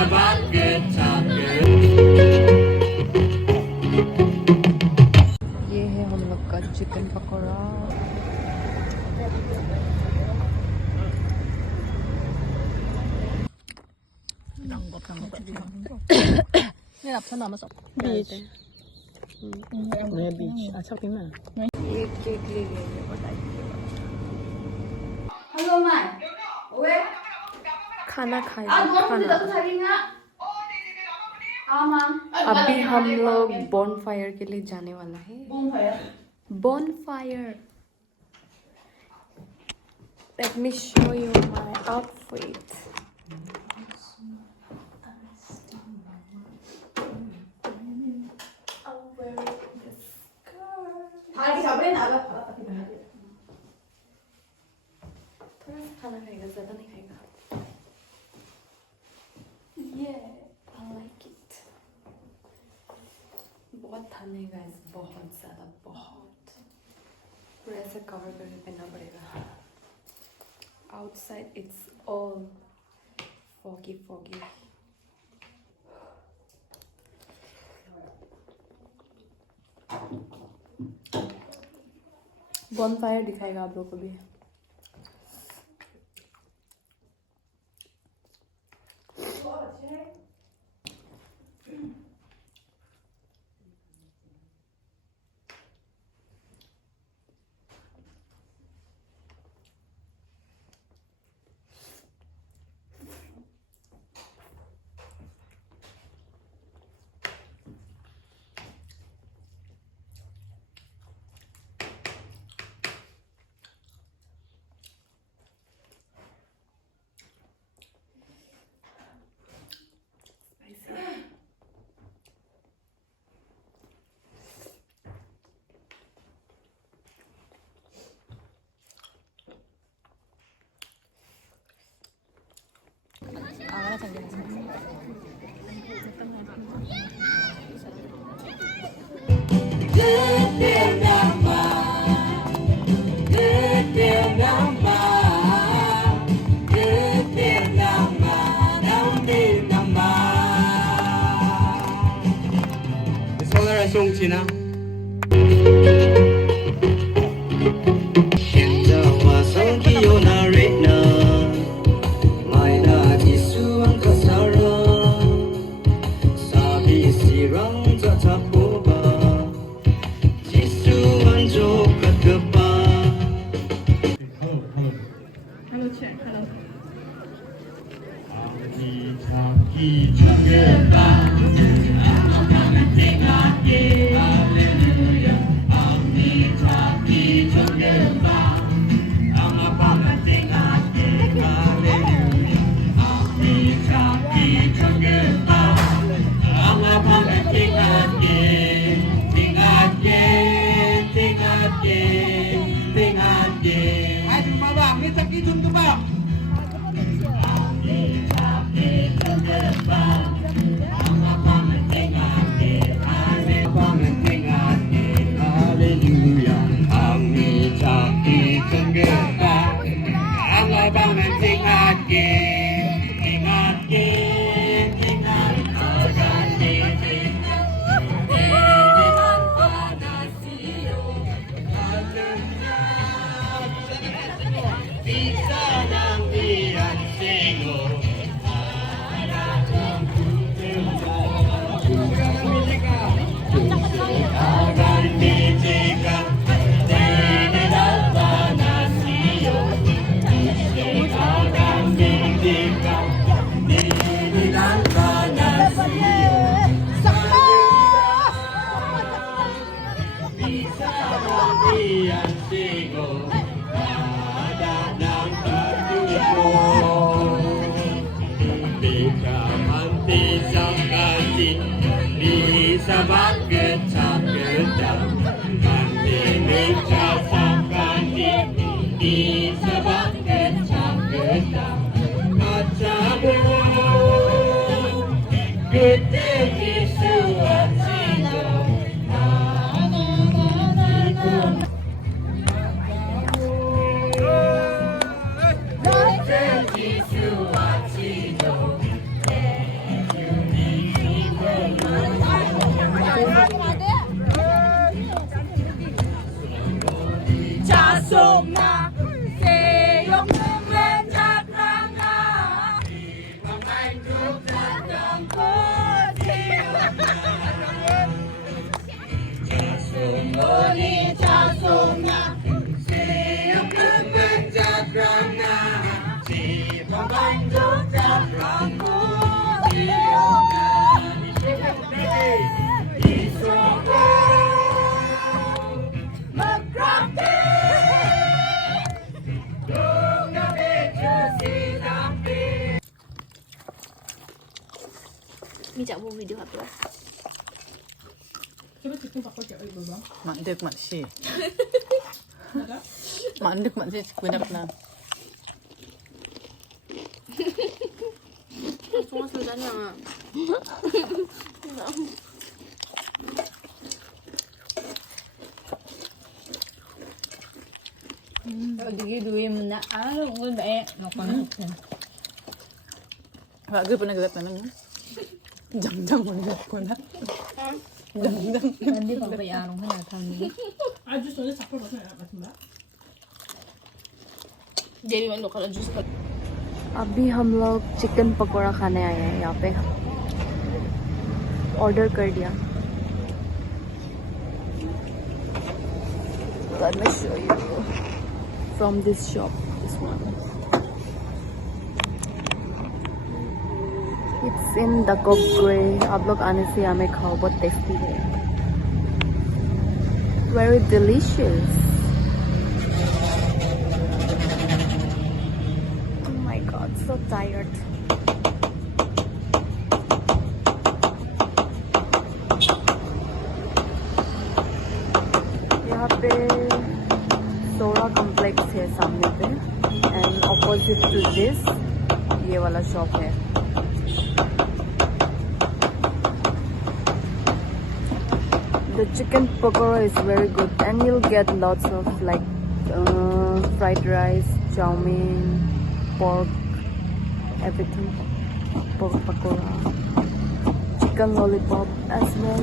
about good time, good. ये है हम लोग का chicken pakora. Nên đọc sao nào mà sống बीच Nghe beach. À sao tiếng nào? ये केक ले गए बताइए। Hello mày. Ủa? खाना खाएगा Ăn खाना। तो खाई ना। Mang. अभी हम लोग बॉनफायर के लिए जाने वाला है। Bonfire. Bonfire. Let me show you my outfit. I'm wearing this skirt. Hai cái bên nào đó. थोड़ा सा खाना खाएगा, ज़्यादा नहीं खाएगा। Yeah, I like it. बहुत ठंड है guys, बहुत ज़्यादा बहुत। पूरा ऐसे कवर करके पहनना पड़ेगा। Outside it's all foggy. Bonfire दिखाएगा आप लोगों को भी। Song China. Mi chả mua video hạt rồi. Mandek masih. Mandek masih kunak na. Semua sudah nyang. Jadi dua mana? Gue dah makan. Bagus pernah gelap namanya. Jang-jang pun gelap pernah. Jang-jang. Nanti bapak yang orang nak kami. Jadi मैं लोग का juice कर अभी हम लोग chicken pakora खाने आए हैं यहाँ पे ऑर्डर कर दिया Let me show you from this shop this one it's in the Gray आप लोग आने से यहाँ में खाओ बहुत टेस्टी है very delicious so tired. यहाँ पे सोरा कॉम्प्लेक्स है सामने पे एंड ऑपोजिट टू दिस ये वाला शॉप है The chicken pakora is very good and you'll get lots of like fried rice, chow mein, pork everything, pork pakora, chicken lollipop as well.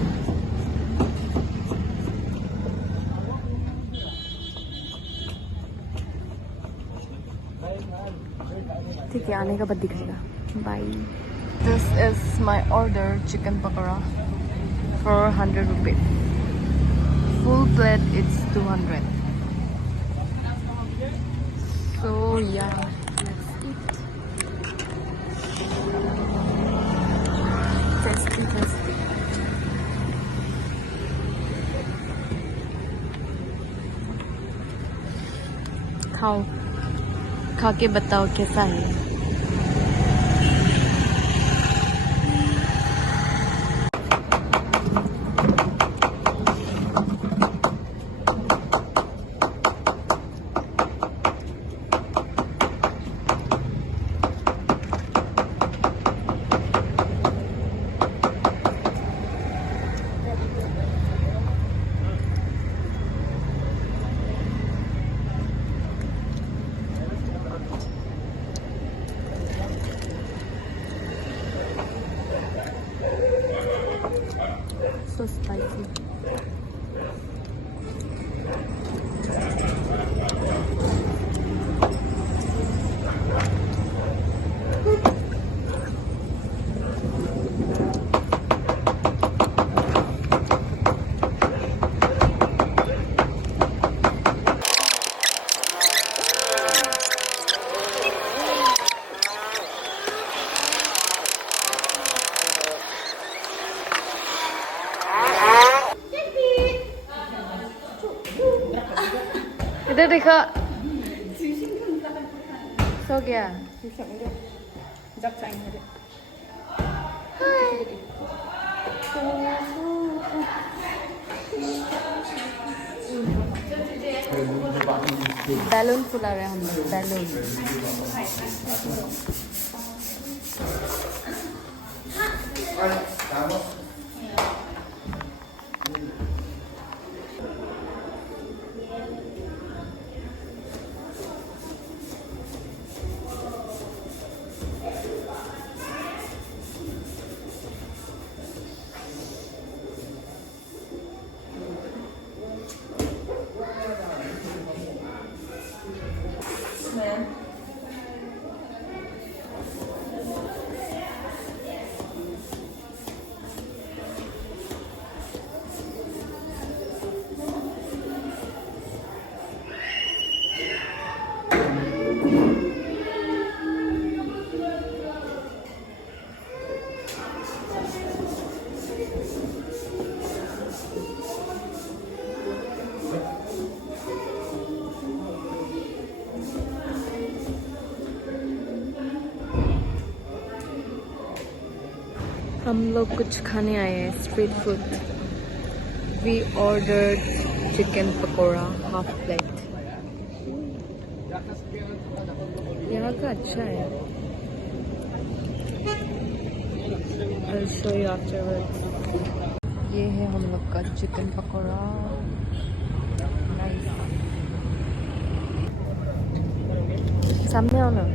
ठीक है आने का बाद दिखेगा. Bye. This is my order, chicken pakora for 100 rupees. Full plate it's 200. So yeah. Tasty. खाओ खा के बताओ कैसा है so spicy. इधर देखो सो गया बैलून फुला रहे हम लोग बैलून हम लोग कुछ खाने आए हैं street food we ordered chicken pakora half plate यहाँ का अच्छा है I'll show you afterwards ये है हम लोग का चिकन पकौड़ा नाइस सामने आओ ना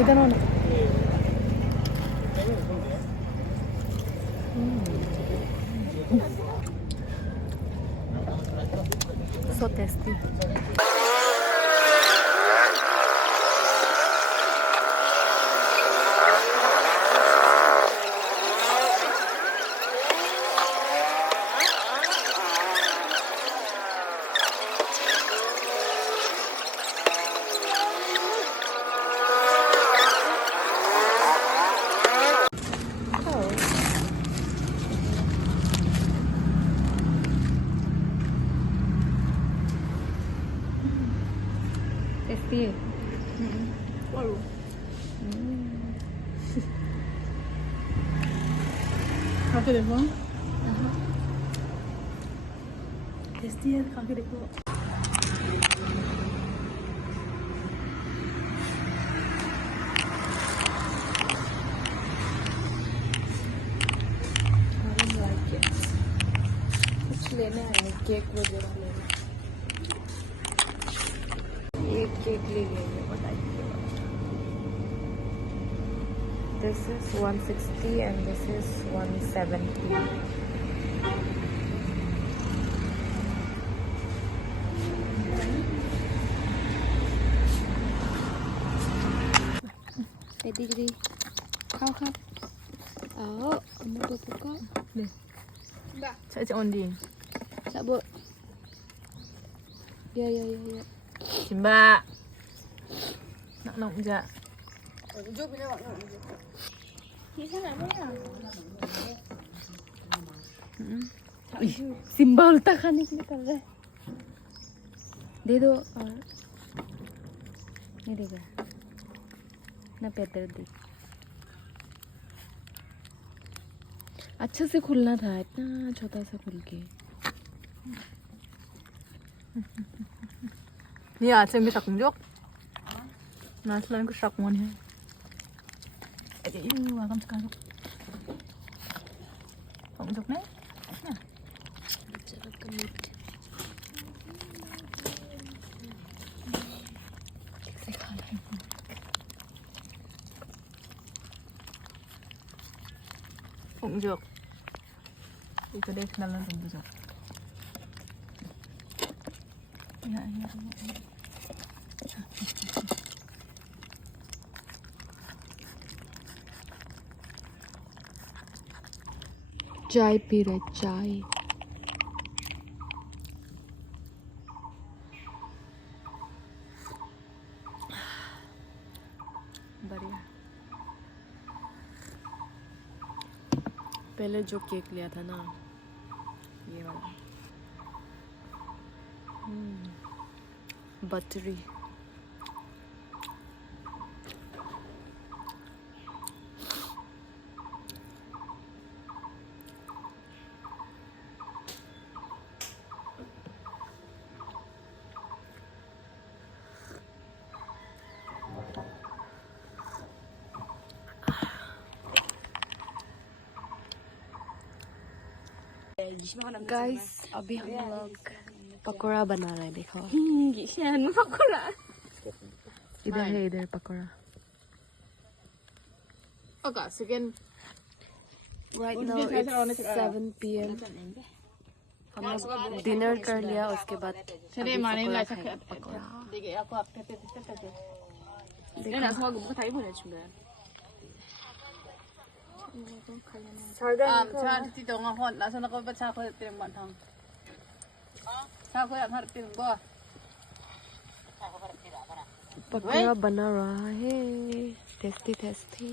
इधर आओ ना so tasty tasty है खा के देखो टेस्टी है खा के देखो कुछ लेना है केक वगैरह लेना एक केक ले लेंगे बताइए This is 160 and this is 170 Pedigree. Khao khao. Mau buka. Saya ondi Sabut. Ya. Simba nak je Ni sana mana? Simba उल्टा खाने के लिए कर रहा है दे दो और नहीं देगा ना पेटर दे अच्छा से खुलना था इतना छोटा सा खुल के Ni xem cái sặc nước nó lên cái sặc ngon hơn vào con sặc nước không được đấy cũng được đi từ đây là lên dùng được चाय पी रहे चाय बढ़िया पहले जो केक लिया था ना ये वाला बटरी गाइस अभी हम लोग पकौड़ा बना रहे हैं देखो इधर है इधर pakora Right now it's 7 PM हम लोग डिनर कर लिया उसके बाद अभी पकौड़ा खाएंगे पकौड़ा पकौड़ा बना रहा है टेस्टी टेस्टी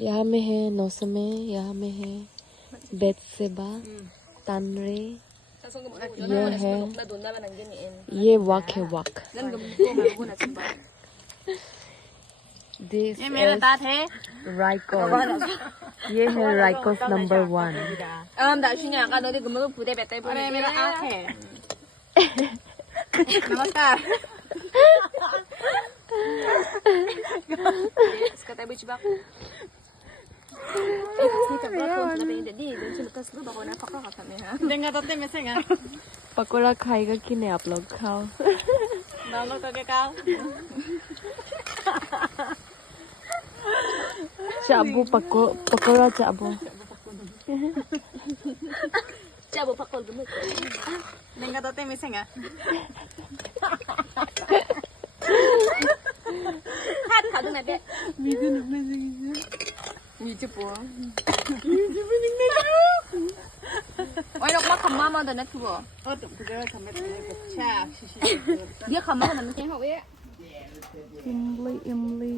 यहाँ में है नौसमे यहाँ में है बेट सेबा तानरे ये है ये वाक है वाक This is Raikos. ये है Raikos number 1. đã suy nhà cái đó thì cũng mới phụ đề bẹt tay bữa nay mới ăn thẻ. Namaskar. Sekarang baju bak. Pakora खाएगा कि नहीं आप लोग खाओ चाबू pakora चाबू Coba pakol gemuk. Nengah tote miseng ya? Hat hadu nabe. Video nukna sih. Video po. Oi nok ma khamma ma da na thu. Oh tuh kita sampai kecap sih. Dia khamma da na keng hawe. इमली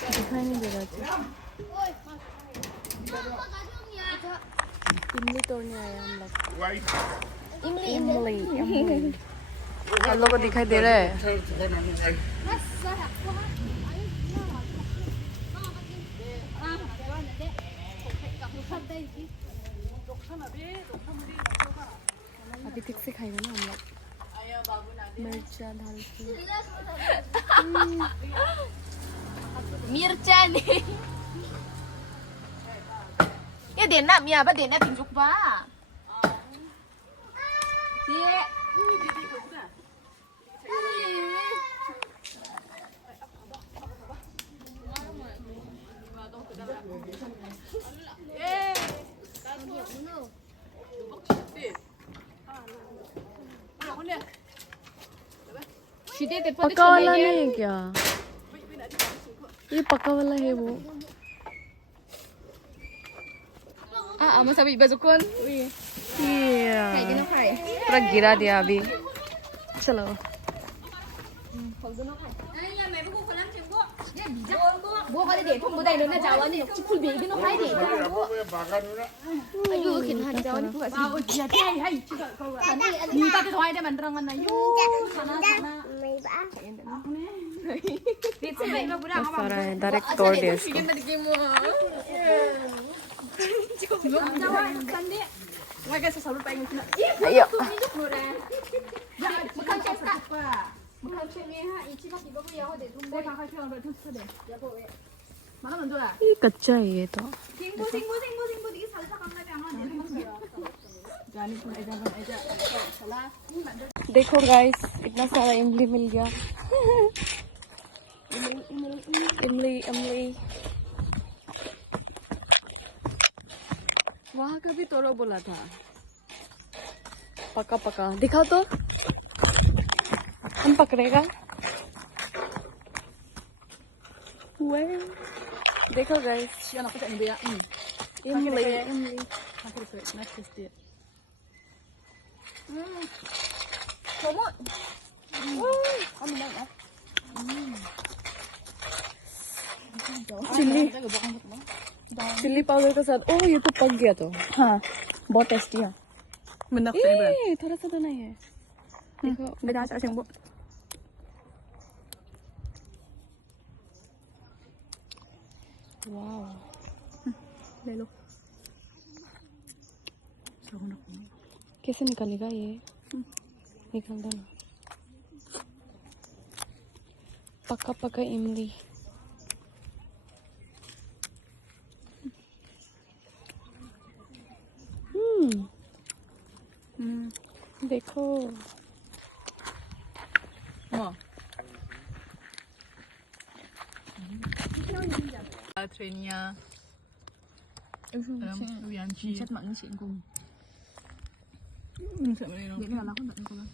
दिखाई नहीं दे रहा था इमली तोड़ने आए हम लोग इमली हम लोग को दिखाई दे रहा है अभी ठीक से खाएगा ना हम लोग मिर्चा डाल के Mircha nih. Ya dena mia ba dena tinjuk ba. Dia. पका वाला नहीं है क्या ये पका वाला है वो Masabi ba zukon? iya Kayak gini kai. पूरा गिरा दिया अभी चलो Bo kali deh, pun budai nona Jawa nih, cikul baby no kai deh. Ayo kin han Jawa nih bukan sih. Ni tak tuh ada manterangan ayo. सारा है direct तोड़ दिया इसको ayo ये कच्चा है ये तो देखो गाइस इतना सारा इमली मिल गया इमली इमली वहाँ का भी तोड़ो बोला था पका पका दिखाओ तो हम पकड़ेगा देखो guys Siapa nak pakai dia? इमली इमली Aku pakai nakis dia. Chilli chilli powder के साथ ओह ये तो पक गया तो हाँ, बहुत टेस्टी है. Benar sih benar. थोड़ा सा तो नहीं है देखो Beda cara sih bu. Wow ले लो. कैसे निकलेगा ये निकल दो ना पका पका इमली देखो Trainnya. Uyanchi. Chat mạng chuyện cùng. Sợ mày đâu. Vậy là nó không đợi con.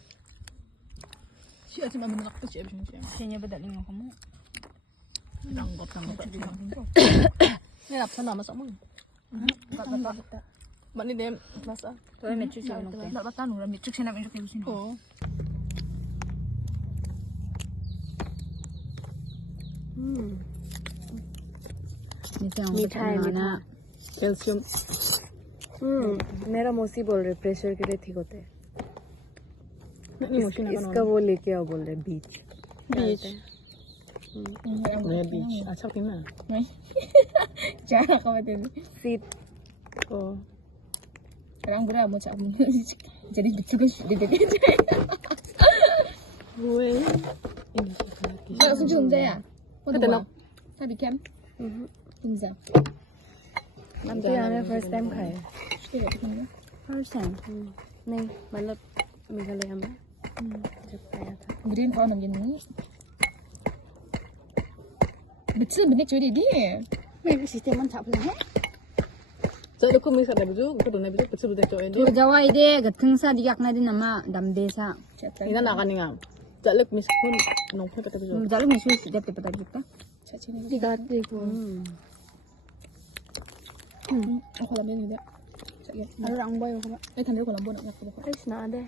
Chuyện thì mà mình cái chuyện chuyện. Kayaknya beda dengan kamu. Tanggot. Ini apa nama kamu? Bạn đi đem massage. Tôi mệt chút xíu nó cái. Đợi bắt ta nụ là mệt trước xem em cho cái gì nữa. Ồ. मिठाई मीठा calcium मेरा मौसी बोल रहे pressure के लिए ठीक होते हैं नहीं मुश्किल ना इसका वो लेके आओ बोल रहे बीच मैं बीच अच्छा पीना नहीं jangan kau betul seat oh orang gerak macam jadi betul dia gue ini lagi langsung junja ya udah tadi kan junja nanti आने फर्स्ट टाइम खाए First time. नहीं मतलब मेघालय में जब खाया था green kau namanya ni betul benar curi dia Memang sistem mantap lah. Jadi aku misal dah baju, aku tunai baju betul betul curi dia. Tur Jawa ide gateng sa diak na din nama damde sa. Ini nak kan ingat. Jadi aku misal pun nomor kata baju. Jalu misu sejak tepat kita. Caci ni. दिखा देखो Aku lambat ni dah. Cakap. Ada orang boy ko ba? Tanda aku lambat nak aku. ऐसा ना दे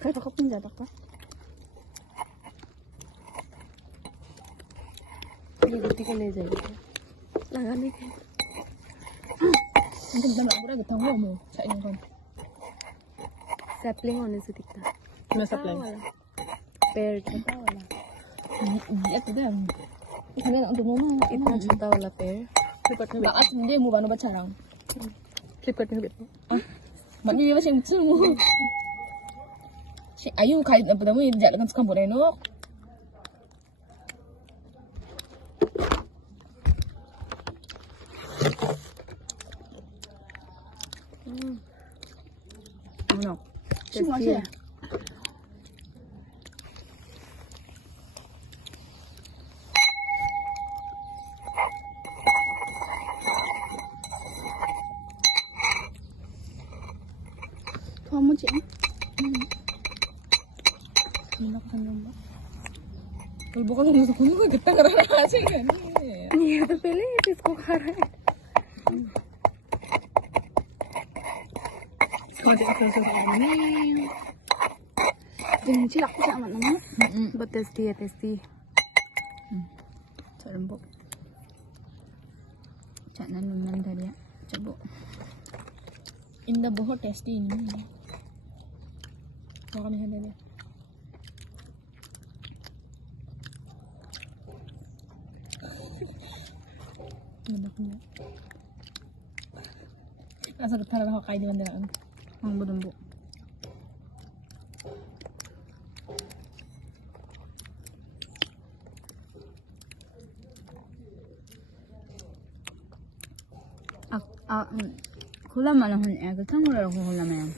Kaya pa pun jadak pa. ये गुत्ती को ले जाएगी लगाने के Mungkin dah nak berada tangguh mu. Cakap yang kau. Sapling होने से दिखता है Masa plan. पेड़ छोटा वाला Dia tu dah. Ini nak untuk mama. इतना छोटा वाला पेड़ Maaf dia mu banu bacarang. Flipkart में देखो Maknanya dia macam tu mu. Si ayu kait apa tamu dia dengan sekarang boleh no. Ano? Semua siya. Kamu cik? Minyak kan lomba. Kalau bukan musuh kamu getah kerana aja kan. ये तो पहले ही इसको खा रहा है Kau cakap sesuatu ni. Jeng cilak ko sa amat naman. बहुत tasty है tasty Sa lembok. Cak na naman tadi ya. Coba. Indah बहुत tasty ini. Kau kami hendak dia. Nampak ni. Asal kita nak kau di mana? Ang budumbo. Hula malah hun eh. Katang wala ko hula mayan.